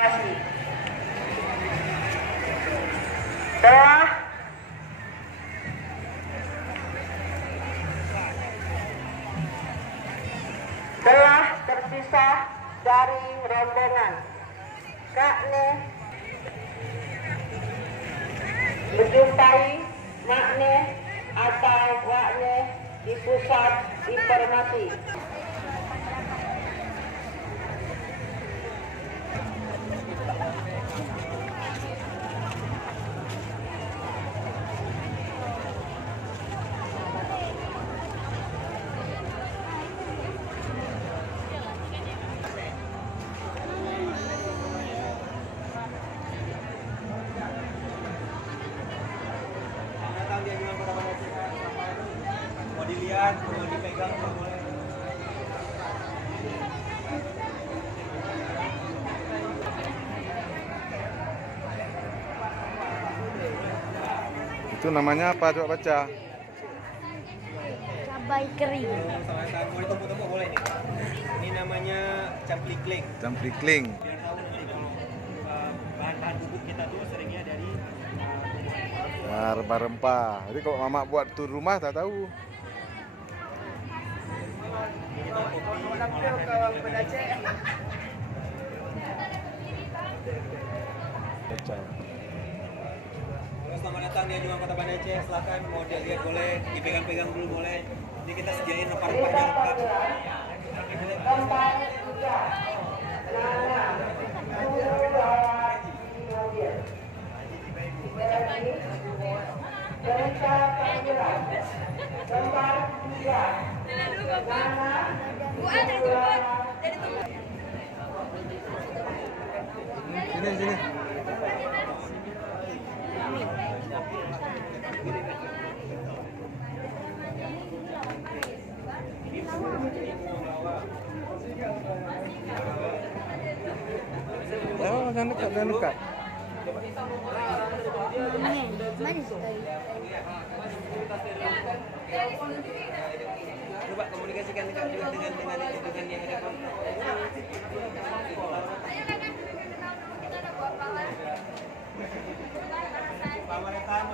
telah terpisah dari rombongan Kak Ne menjumpai Mak Ne atau Wak Ne di pusat informasi. Mau dilihat, mau dipegang, boleh. Itu namanya apa? Coba baca. Cabai kering. Mau ditemu-temu boleh nih. Ini namanya camplikling. Camplikling. Biar tahu nanti kalau bahan-bahan bubuk kita tuh seringnya dari Nah, rempah-rempah. Jadi kalau mama buat tuh rumah tak tahu. ini kita kopi olahan Baca. Halo, selamat datang di Anjungan Kota Banda Aceh. Silakan mau dilihat boleh, dipegang-pegang dulu boleh. Ini kita sediain rempah-rempahnya lengkap. Sini, sini. Oh, jangan dekat, jangan dekat. Manis sekali. Coba komunikasikan dengan yang ada kontak. Pemerintahan